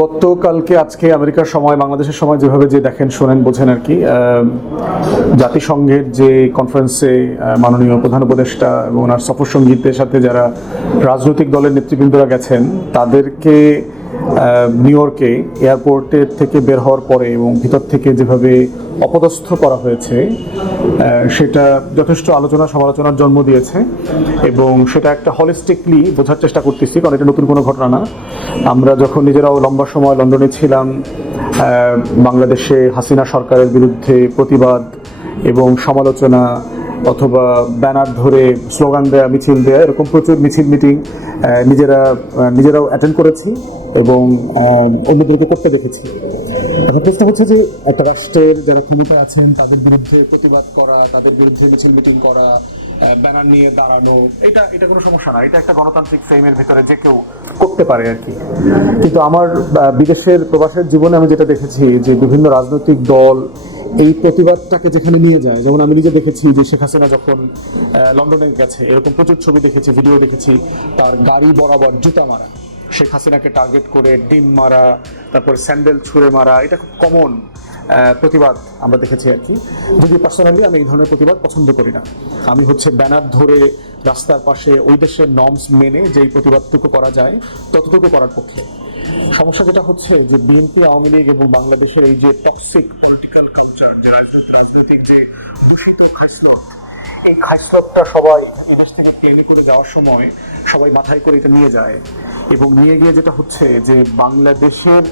গতকালকে আজকে আমেরিকার সময় বাংলাদেশের সময় যেভাবে যে দেখেন শোনেন বোঝেন আর কি জাতিসংঘের যে কনফারেন্সে মাননীয় প্রধান উপদেষ্টা এবং ওনার সফর সঙ্গীতের সাথে যারা রাজনৈতিক দলের নেতৃবৃন্দরা গেছেন তাদেরকে নিউ ইয়র্কে এয়ারপোর্টের থেকে বের হওয়ার পরে এবং ভিতর থেকে যেভাবে অপদস্থ করা হয়েছে সেটা যথেষ্ট আলোচনা সমালোচনার জন্ম দিয়েছে এবং সেটা একটা হলিস্টিকলি বোঝার চেষ্টা করতেছি কারণ এটা নতুন কোনো ঘটনা না আমরা যখন নিজেরাও লম্বা সময় লন্ডনে ছিলাম বাংলাদেশে হাসিনা সরকারের বিরুদ্ধে প্রতিবাদ এবং সমালোচনা অথবা ব্যানার ধরে স্লোগান দেয়া মিছিল দেয়া এরকম প্রচুর মিছিল মিটিং নিজেরা নিজেরাও অ্যাটেন্ড করেছি এবং অন্যদেরকে করতে দেখেছি এখন প্রশ্ন হচ্ছে যে একটা রাষ্ট্রের যারা আছেন তাদের বিরুদ্ধে প্রতিবাদ করা তাদের বিরুদ্ধে মিছিল মিটিং করা ব্যানার নিয়ে দাঁড়ানো এটা এটা কোনো সমস্যা না এটা একটা গণতান্ত্রিক ফ্রেমের যে কেউ করতে পারে আর কি কিন্তু আমার বিদেশের প্রবাসের জীবনে আমি যেটা দেখেছি যে বিভিন্ন রাজনৈতিক দল এই প্রতিবাদটাকে যেখানে নিয়ে যায় যেমন আমি নিজে দেখেছি যে শেখ হাসিনা যখন লন্ডনে গেছে এরকম প্রচুর ছবি দেখেছি ভিডিও দেখেছি তার গাড়ি বরাবর জুতা মারা শেখ হাসিনাকে টার্গেট করে ডিম মারা তারপর স্যান্ডেল ছুঁড়ে মারা এটা খুব কমন প্রতিবাদ আমরা দেখেছি আর কি যদি পার্সোনালি আমি এই ধরনের প্রতিবাদ পছন্দ করি না আমি হচ্ছে ব্যানার ধরে রাস্তার পাশে ওই দেশের নর্মস মেনে যেই প্রতিবাদটুকু করা যায় ততটুকু করার পক্ষে সমস্যা যেটা হচ্ছে যে বিএনপি আওয়ামী লীগ এবং বাংলাদেশের এই যে টক্সিক পলিটিক্যাল কালচার যে রাজনৈতিক রাজনৈতিক যে দূষিত খাসলক এই খাইসলকটা সবাই এদেশ থেকে প্লেনে করে যাওয়ার সময় সবাই মাথায় করে এটা নিয়ে যায় এবং নিয়ে গিয়ে যেটা হচ্ছে যে বাংলাদেশের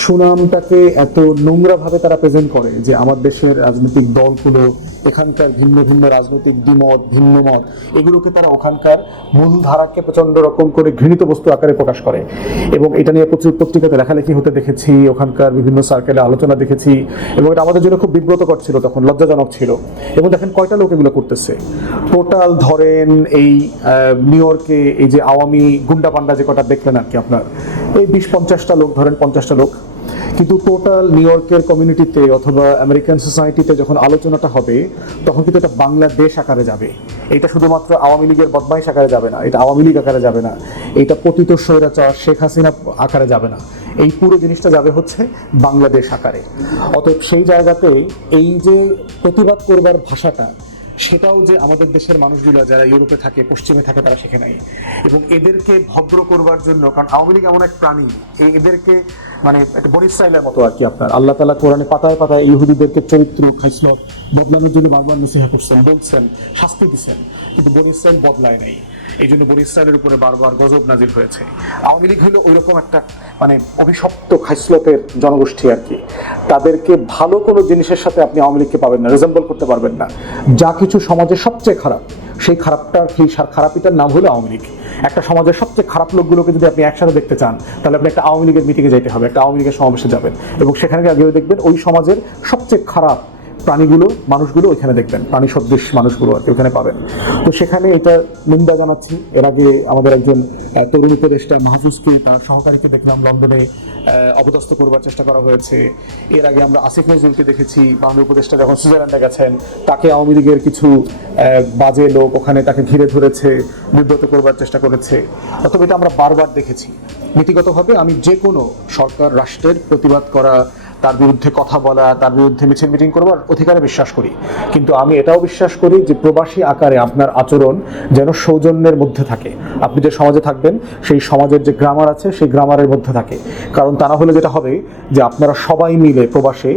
সুনামটাকে এত নোংরাভাবে তারা প্রেজেন্ট করে যে আমার দেশের রাজনৈতিক দলগুলো এখানকার ভিন্ন ভিন্ন রাজনৈতিক দ্বিমত ভিন্ন মত এগুলোকে তারা ওখানকার মূলধারাকে প্রচণ্ড রকম করে ঘৃণিত বস্তু আকারে প্রকাশ করে এবং এটা নিয়ে প্রচুর পত্রিকাতে লেখালেখি হতে দেখেছি ওখানকার বিভিন্ন সার্কেলে আলোচনা দেখেছি এবং এটা আমাদের জন্য খুব বিব্রতকর ছিল তখন লজ্জাজনক ছিল এবং দেখেন কয়টা লোক এগুলো করতেছে টোটাল ধরেন এই নিউ ইয়র্কে এই যে আওয়ামী গুন্ডা পান্ডা যে কটা দেখলেন আর কি আপনার এই বিশ পঞ্চাশটা লোক ধরেন পঞ্চাশটা লোক কিন্তু টোটাল নিউ ইয়র্কের কমিউনিটিতে অথবা আমেরিকান সোসাইটিতে যখন আলোচনাটা হবে তখন কিন্তু এটা বাংলাদেশ আকারে যাবে এটা শুধুমাত্র আওয়ামী লীগের বদমাইশ আকারে যাবে না এটা আওয়ামী লীগ আকারে যাবে না এটা পতিত স্বৈরাচার শেখ হাসিনা আকারে যাবে না এই পুরো জিনিসটা যাবে হচ্ছে বাংলাদেশ আকারে অতএব সেই জায়গাতে এই যে প্রতিবাদ করবার ভাষাটা সেটাও যে আমাদের দেশের মানুষগুলো যারা ইউরোপে থাকে পশ্চিমে থাকে তারা শেখে নাই এবং এদেরকে ভদ্র করবার জন্য কারণ আওয়ামী লীগ এমন এক প্রাণী এদেরকে মানে একটা বড় স্টাইলের মতো আর কি আপনার আল্লাহ তালা কোরআনে পাতায় পাতায় ইহুদিদেরকে চরিত্র খাইসলত বদলানোর জন্য বারবার নসিহা করছেন বলছেন শাস্তি দিচ্ছেন কিন্তু বড় স্টাইল বদলায় নাই এই জন্য বড় স্টাইলের উপরে বারবার গজব নাজির হয়েছে আওয়ামী লীগ হলো ওই রকম একটা মানে অভিশপ্ত খাইসলতের জনগোষ্ঠী আর কি তাদেরকে ভালো কোনো জিনিসের সাথে আপনি আওয়ামী লীগকে পাবেন না রিজেম্বল করতে পারবেন না যা কিছু সমাজের সবচেয়ে খারাপ সেই খারাপটার সেই খারাপিটার নাম হলো আওয়ামী লীগ একটা সমাজের সবচেয়ে খারাপ লোকগুলোকে যদি আপনি একসাথে দেখতে চান তাহলে আপনি একটা আওয়ামী লীগের মিটিংয়ে যেতে হবে একটা আওয়ামী লীগের সমাবেশে যাবেন এবং সেখানে গিয়ে দেখবেন ওই সমাজের সবচেয়ে খারাপ প্রাণীগুলো মানুষগুলো ওইখানে দেখবেন প্রাণী সদৃশ মানুষগুলো আর কি ওইখানে পাবেন তো সেখানে এটা নিন্দা জানাচ্ছি এর আগে আমাদের একজন তরুণ উপদেষ্টা মাহফুজকে তার সহকারীকে দেখলাম লন্ডনে অপদস্থ করবার চেষ্টা করা হয়েছে এর আগে আমরা আসিফ নজরুলকে দেখেছি বাংলা উপদেষ্টা যখন সুইজারল্যান্ডে গেছেন তাকে আওয়ামী লীগের কিছু বাজে লোক ওখানে তাকে ঘিরে ধরেছে বিব্রত করবার চেষ্টা করেছে অথবা এটা আমরা বারবার দেখেছি নীতিগতভাবে আমি যে কোনো সরকার রাষ্ট্রের প্রতিবাদ করা তার বিরুদ্ধে কথা বলা তার বিরুদ্ধে মিছিল মিটিং করবার অধিকারে বিশ্বাস করি কিন্তু আমি এটাও বিশ্বাস করি যে প্রবাসী আকারে আপনার আচরণ যেন সৌজন্যের মধ্যে থাকে আপনি যে সমাজে থাকবেন সেই সমাজের যে গ্রামার আছে সেই গ্রামারের মধ্যে থাকে কারণ তা না হলে যেটা হবে যে আপনারা সবাই মিলে প্রবাসে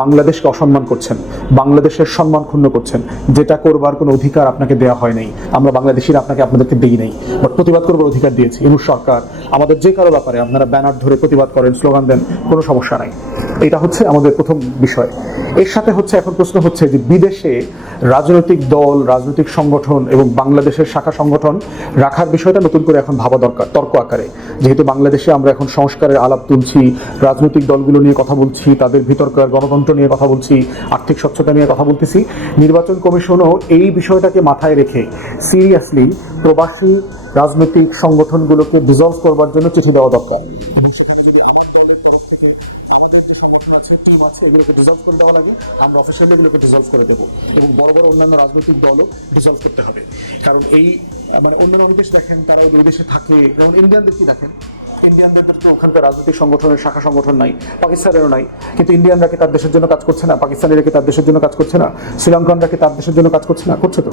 বাংলাদেশকে অসম্মান করছেন বাংলাদেশের সম্মান ক্ষুণ্ণ করছেন যেটা করবার কোনো অধিকার আপনাকে দেওয়া হয় নাই আমরা বাংলাদেশিরা আপনাকে আপনাদেরকে দিই নাই বাট প্রতিবাদ করবার অধিকার দিয়েছি ইনুর সরকার আমাদের যে কারো ব্যাপারে আপনারা ব্যানার ধরে প্রতিবাদ করেন স্লোগান দেন কোনো সমস্যা নাই এটা হচ্ছে আমাদের প্রথম বিষয় এর সাথে হচ্ছে এখন প্রশ্ন হচ্ছে যে বিদেশে রাজনৈতিক দল রাজনৈতিক সংগঠন এবং বাংলাদেশের শাখা সংগঠন রাখার বিষয়টা নতুন করে এখন ভাবা দরকার তর্ক আকারে যেহেতু বাংলাদেশে আমরা এখন সংস্কারের আলাপ তুলছি রাজনৈতিক দলগুলো নিয়ে কথা বলছি তাদের ভিতরকার গণতন্ত্র নিয়ে কথা বলছি আর্থিক স্বচ্ছতা নিয়ে কথা বলতেছি নির্বাচন কমিশনও এই বিষয়টাকে মাথায় রেখে সিরিয়াসলি প্রবাসী রাজনৈতিক সংগঠনগুলোকে ডিজলভ করবার জন্য চিঠি দেওয়া দরকার টিম আছে এগুলোকে ডিজলভ করে দেওয়া লাগে আমরা অফিসিয়ালি এগুলোকে ডিজলভ করে দেবো এবং বড় বড় অন্যান্য রাজনৈতিক দলও ডিজলভ করতে হবে কারণ এই মানে অন্যান্য অনেক দেশ দেখেন তারা এই দেশে থাকে যেমন ইন্ডিয়ানদের কি দেখেন ইন্ডিয়ানদের তো ওখানকার রাজনৈতিক সংগঠনের শাখা সংগঠন নাই পাকিস্তানেরও নাই কিন্তু ইন্ডিয়ানরা কি তার দেশের জন্য কাজ করছে না পাকিস্তানিরা কি তার দেশের জন্য কাজ করছে না শ্রীলঙ্কানরা কি তার দেশের জন্য কাজ করছে না করছে তো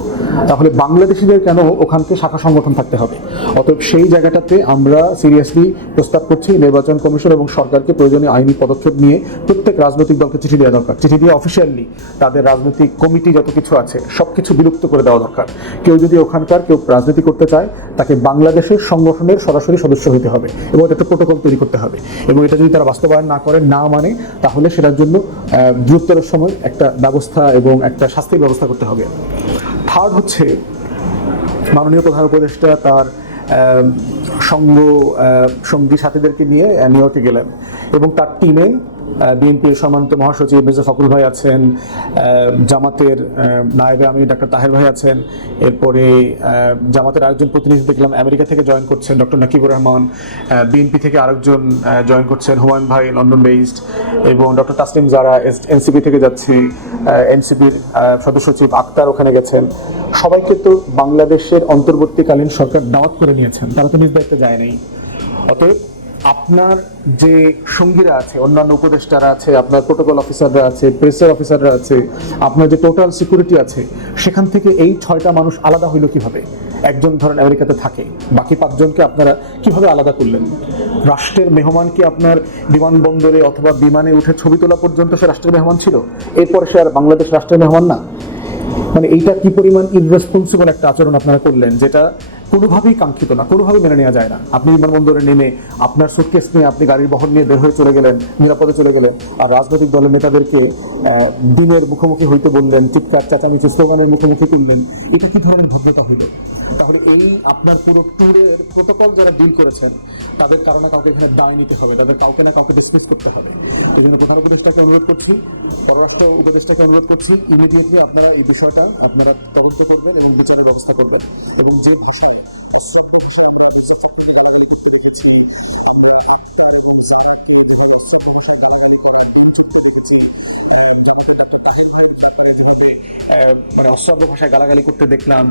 তাহলে বাংলাদেশিদের কেন ওখানকে শাখা সংগঠন থাকতে হবে অতএব সেই জায়গাটাতে আমরা সিরিয়াসলি প্রস্তাব করছি নির্বাচন কমিশন এবং সরকারকে প্রয়োজনীয় আইনি পদক্ষেপ নিয়ে প্রত্যেক রাজনৈতিক দলকে চিঠি দেওয়া দরকার চিঠি দিয়ে অফিসিয়ালি তাদের রাজনৈতিক কমিটি যত কিছু আছে সব কিছু বিলুপ্ত করে দেওয়া দরকার কেউ যদি ওখানকার কেউ রাজনীতি করতে চায় তাকে বাংলাদেশের সংগঠনের সরাসরি সদস্য হতে হবে এবং একটা প্রোটোকল তৈরি করতে হবে এবং এটা যদি তারা বাস্তবায়ন না করে না মানে তাহলে সেটার জন্য দ্রুততর সময় একটা ব্যবস্থা এবং একটা শাস্তির ব্যবস্থা করতে হবে থার্ড হচ্ছে মাননীয় প্রধান উপদেষ্টা তার সঙ্গ সঙ্গী সাথীদেরকে নিয়ে নিউ ইয়র্কে গেলেন এবং তার টিমে বিএনপির সমান্ত মহাসচিব মির্জা ফখরুল ভাই আছেন জামাতের নায়েবে আমি ডাক্তার তাহের ভাই আছেন এরপরে জামাতের আরেকজন প্রতিনিধি দেখলাম আমেরিকা থেকে জয়েন করছেন ডক্টর নাকিবুর রহমান বিএনপি থেকে আরেকজন জয়েন করছেন হুমায়ুন ভাই লন্ডন বেসড এবং ডক্টর তাসলিম জারা এনসিপি থেকে যাচ্ছি এনসিপির সদস্য সচিব আক্তার ওখানে গেছেন সবাইকে তো বাংলাদেশের অন্তর্বর্তীকালীন সরকার দাওয়াত করে নিয়েছেন তারা তো নিজ দায়িত্বে যায় নাই অতএব আপনার যে সঙ্গীরা আছে অন্যান্য উপদেষ্টারা আছে আপনার প্রোটোকল অফিসাররা আছে প্রেসার অফিসাররা আছে আপনার যে টোটাল সিকিউরিটি আছে সেখান থেকে এই ছয়টা মানুষ আলাদা হইলো কিভাবে একজন ধরেন আমেরিকাতে থাকে বাকি পাঁচজনকে আপনারা কিভাবে আলাদা করলেন রাষ্ট্রের মেহমানকে আপনার বিমানবন্দরে অথবা বিমানে উঠে ছবি তোলা পর্যন্ত সে রাষ্ট্রের মেহমান ছিল এরপরে সে আর বাংলাদেশ রাষ্ট্রের মেহমান না মানে এইটা কি পরিমাণ ইনরেসপন্সিবল একটা আচরণ আপনারা করলেন যেটা কোনোভাবেই কাঙ্ক্ষিত না কোনোভাবে মেনে নেওয়া যায় না আপনি বিমানবন্দরে নেমে আপনার সুটকেস নিয়ে আপনি গাড়ির বহন নিয়ে বের হয়ে চলে গেলেন নিরাপদে চলে গেলেন আর রাজনৈতিক দলের নেতাদেরকে দিনের মুখোমুখি হইতে বললেন চিৎকার চাচামিচি স্লোগানের মুখোমুখি তুললেন এটা কি ধরনের ভদ্রতা হইল তাহলে এই আপনার পুরো ট্যুরের প্রোটোকল যারা ডিল করেছেন তাদের কারণে কাউকে এখানে দায় নিতে হবে তাদের কাউকে না কাউকে ডিসমিস করতে হবে এই জন্য প্রধান উপদেষ্টাকে অনুরোধ করছি পররাষ্ট্র উপদেষ্টাকে অনুরোধ করছি ইমিডিয়েটলি আপনারা এই বিষয়টা আপনারা তদন্ত করবেন এবং বিচারের ব্যবস্থা করবেন এবং যে ভাষণ মানে অশ্রাব্য ভাষায় গালাগালি করতে দেখলাম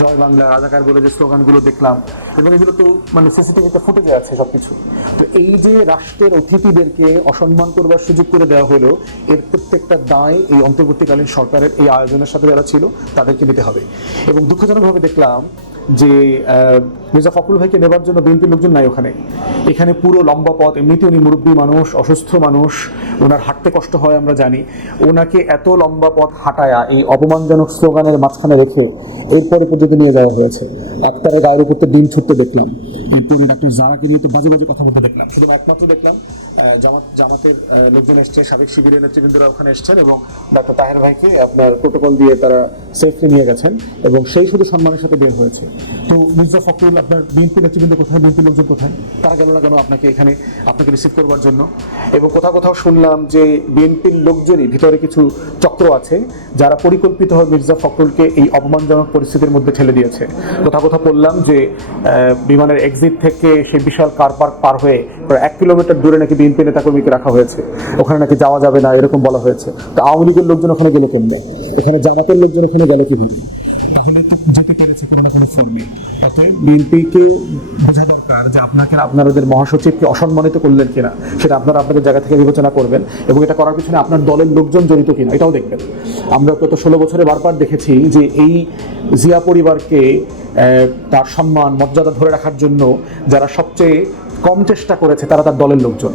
জয় বাংলা রাজাকার বলে যে স্লোগানগুলো দেখলাম এবং এগুলো তো মানে সিসিটিভিতে যাচ্ছে আছে সবকিছু তো এই যে রাষ্ট্রের অতিথিদেরকে অসম্মান করবার সুযোগ করে দেওয়া হলো এর প্রত্যেকটা দায় এই অন্তর্বর্তীকালীন সরকারের এই আয়োজনের সাথে যারা ছিল তাদেরকে দিতে হবে এবং দুঃখজনকভাবে দেখলাম যে মির্জা ফখরুল ভাইকে নেবার জন্য বিএনপির লোকজন নাই ওখানে এখানে পুরো লম্বা পথ এমনিতে উনি মুরব্বী মানুষ অসুস্থ মানুষ ওনার হাঁটতে কষ্ট হয় আমরা জানি ওনাকে এত লম্বা পথ হাঁটায়া এই অপমানজনক স্লোগানের মাঝখানে রেখে এরপরে পর্যন্ত নিয়ে যাওয়া হয়েছে আক্তারের গায়ের উপর তো ডিম ছুটতে দেখলাম এরপরে ডাক্তার জারাকে নিয়ে তো বাজে বাজে কথা বলতে দেখলাম শুধু একমাত্র দেখলাম জামাত জামাতের লোকজন এসছে সাবেক শিবিরের নেতৃবৃন্দরা ওখানে এসছেন এবং ডাক্তার তাহের ভাইকে আপনার প্রোটোকল দিয়ে তারা সেফলি নিয়ে গেছেন এবং সেই শুধু সম্মানের সাথে বের হয়েছে তো মির্জা ফখরুল আপনার বিএনপি নেতৃবৃন্দ কোথায় বিএনপি লোকজন কোথায় তারা গেল না কেন আপনাকে এখানে আপনাকে রিসিভ করবার জন্য এবং কোথাও কোথাও শুনলাম যে বিএনপির লোকজনই ভিতরে কিছু চক্র আছে যারা পরিকল্পিত হয় মির্জা ফখরুলকে এই অপমানজনক পরিস্থিতির মধ্যে ঠেলে দিয়েছে কোথাও কোথাও বললাম যে বিমানের এক্সিট থেকে সেই বিশাল কার পার্ক পার হয়ে প্রায় এক কিলোমিটার দূরে নাকি বিএনপি নেতাকর্মীকে রাখা হয়েছে ওখানে নাকি যাওয়া যাবে না এরকম বলা হয়েছে তো আওয়ামী লীগের লোকজন ওখানে গেলে কেমনে এখানে জামাতের লোকজন ওখানে গেলে গেল কীভাবে কর্মী অতএব বিএনপিকেও বোঝা দরকার যে আপনাকে আপনাদের মহাসচিবকে অসম্মানিত করলেন কিনা সেটা আপনারা আপনাদের জায়গা থেকে বিবেচনা করবেন এবং এটা করার পিছনে আপনার দলের লোকজন জড়িত কিনা এটাও দেখবেন আমরা গত ষোলো বছরে বারবার দেখেছি যে এই জিয়া পরিবারকে তার সম্মান মর্যাদা ধরে রাখার জন্য যারা সবচেয়ে কম চেষ্টা করেছে তারা তার দলের লোকজন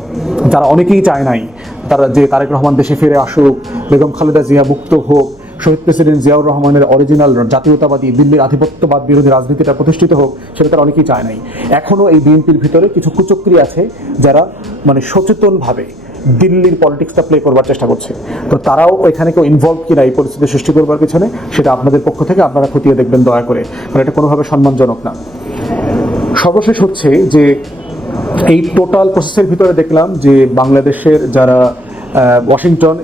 যারা অনেকেই চায় নাই তারা যে তারেক রহমান দেশে ফিরে আসুক বেগম খালেদা জিয়া মুক্ত হোক শহীদ প্রেসিডেন্ট জিয়াউর রহমানের অরিজিনাল জাতীয়তাবাদী দিল্লির আধিপত্যবাদ বিরোধী রাজনীতিটা প্রতিষ্ঠিত হোক সেটা তারা অনেকেই চায় নাই এখনও এই বিএনপির ভিতরে কিছু কুচক্রি আছে যারা মানে সচেতনভাবে দিল্লির পলিটিক্সটা প্লে করবার চেষ্টা করছে তো তারাও এখানে কেউ ইনভলভ কিনা এই পরিস্থিতি সৃষ্টি করবার পিছনে সেটা আপনাদের পক্ষ থেকে আপনারা খতিয়ে দেখবেন দয়া করে কারণ এটা কোনোভাবে সম্মানজনক না সর্বশেষ হচ্ছে যে এই টোটাল প্রসেসের ভিতরে দেখলাম যে বাংলাদেশের যারা ওয়াশিংটন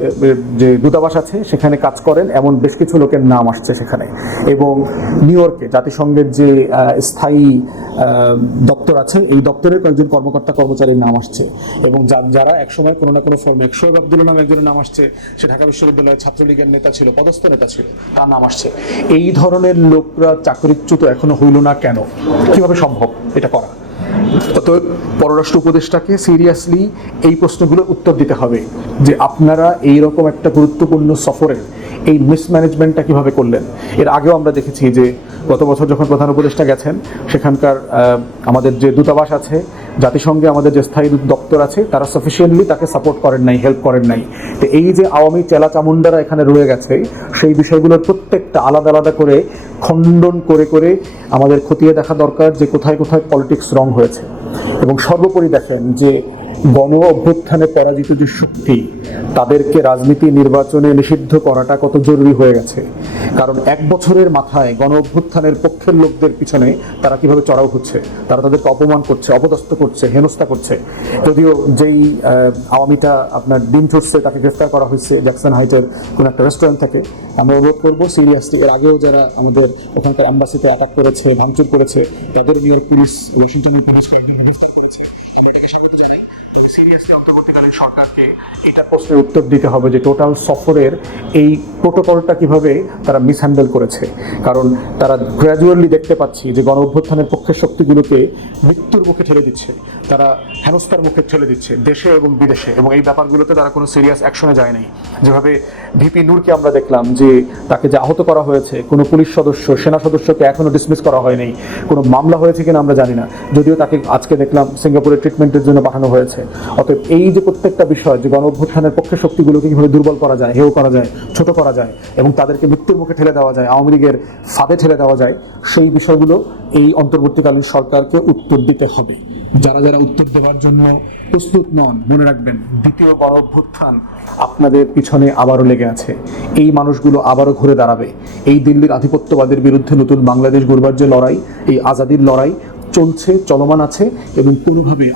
যে দূতাবাস আছে সেখানে কাজ করেন এমন বেশ কিছু লোকের নাম আসছে সেখানে এবং নিউ ইয়র্কে জাতিসংঘের যে স্থায়ী দপ্তর আছে এই দপ্তরের কয়েকজন কর্মকর্তা কর্মচারীর নাম আসছে এবং যারা একসময় কোনো না কোনো ফর্মে শোয়েব আব্দুল নামে একজনের নাম আসছে সে ঢাকা বিশ্ববিদ্যালয়ের ছাত্রলীগের নেতা ছিল পদস্থ নেতা ছিল তার নাম আসছে এই ধরনের লোকরা চাকরিচ্যুত এখনো হইল না কেন কিভাবে সম্ভব এটা করা অতএব পররাষ্ট্র উপদেষ্টাকে সিরিয়াসলি এই প্রশ্নগুলোর উত্তর দিতে হবে যে আপনারা এই রকম একটা গুরুত্বপূর্ণ সফরে এই মিসম্যানেজমেন্টটা কিভাবে করলেন এর আগেও আমরা দেখেছি যে গত বছর যখন প্রধান উপদেষ্টা গেছেন সেখানকার আমাদের যে দূতাবাস আছে জাতিসংঘে আমাদের যে স্থায়ী দপ্তর আছে তারা সাফিসিয়েন্টলি তাকে সাপোর্ট করেন নাই হেল্প করেন নাই তো এই যে আওয়ামী চেলা চামুন্ডারা এখানে রয়ে গেছে সেই বিষয়গুলোর প্রত্যেকটা আলাদা আলাদা করে খণ্ডন করে করে আমাদের খতিয়ে দেখা দরকার যে কোথায় কোথায় পলিটিক্স রং হয়েছে এবং সর্বোপরি দেখেন যে গণ অভ্যুত্থানে পরাজিত যে শক্তি তাদেরকে রাজনীতি নির্বাচনে নিষিদ্ধ করাটা কত জরুরি হয়ে গেছে কারণ এক বছরের মাথায় গণ অভ্যুত্থানের পক্ষের লোকদের পিছনে তারা কিভাবে চড়াও হচ্ছে তারা তাদেরকে অপমান করছে অপদস্থ করছে হেনস্থা করছে যদিও যেই আওয়ামীটা আপনার ডিম ঠুটছে তাকে গ্রেফতার করা হয়েছে জ্যাকসন হাইটের কোনো একটা রেস্টুরেন্ট থেকে আমরা অনুরোধ করবো সিরিয়াসলি এর আগেও যারা আমাদের ওখানকার অ্যাম্বাসিতে আটাক করেছে ভাঙচুর করেছে তাদের নিউ ইয়র্ক পুলিশ ওয়াশিংটনের পুলিশ কয়েকজন গ্রেফতার করেছে আমরা সিরিয়াসলি অন্তর্বর্তীকালীন সরকারকে এটা প্রশ্নের উত্তর দিতে হবে যে টোটাল সফরের এই প্রোটোকলটা কিভাবে তারা করেছে কারণ তারা গ্র্যাজুয়ালি দেখতে পাচ্ছি যে গণ অভ্যুত্থানের পক্ষের শক্তিগুলোকে মৃত্যুর মুখে ঠেলে দিচ্ছে তারা হেনস্থার মুখে ঠেলে দিচ্ছে দেশে এবং বিদেশে এবং এই ব্যাপারগুলোতে তারা কোনো সিরিয়াস অ্যাকশনে যায় নাই যেভাবে ভিপি নূরকে আমরা দেখলাম যে তাকে যে আহত করা হয়েছে কোনো পুলিশ সদস্য সেনা সদস্যকে এখনও ডিসমিস করা হয়নি কোনো মামলা হয়েছে কিনা আমরা জানি না যদিও তাকে আজকে দেখলাম সিঙ্গাপুরে ট্রিটমেন্টের জন্য পাঠানো হয়েছে অতএব এই যে প্রত্যেকটা বিষয় যে গণ অভ্যুত্থানের পক্ষে শক্তিগুলোকে কীভাবে দুর্বল করা যায় হেও করা যায় ছোট করা যায় এবং তাদেরকে মৃত্যুর মুখে ঠেলে দেওয়া যায় আওয়ামী লীগের ফাঁদে ঠেলে দেওয়া যায় সেই বিষয়গুলো এই অন্তর্বর্তীকালীন সরকারকে উত্তর দিতে হবে যারা যারা উত্তর দেওয়ার জন্য প্রস্তুত নন মনে রাখবেন দ্বিতীয় গণ অভ্যুত্থান আপনাদের পিছনে আবারও লেগে আছে এই মানুষগুলো আবারও ঘুরে দাঁড়াবে এই দিল্লির আধিপত্যবাদের বিরুদ্ধে নতুন বাংলাদেশ গড়বার যে লড়াই এই আজাদির লড়াই চলছে চলমান আছে এবং কোনোভাবে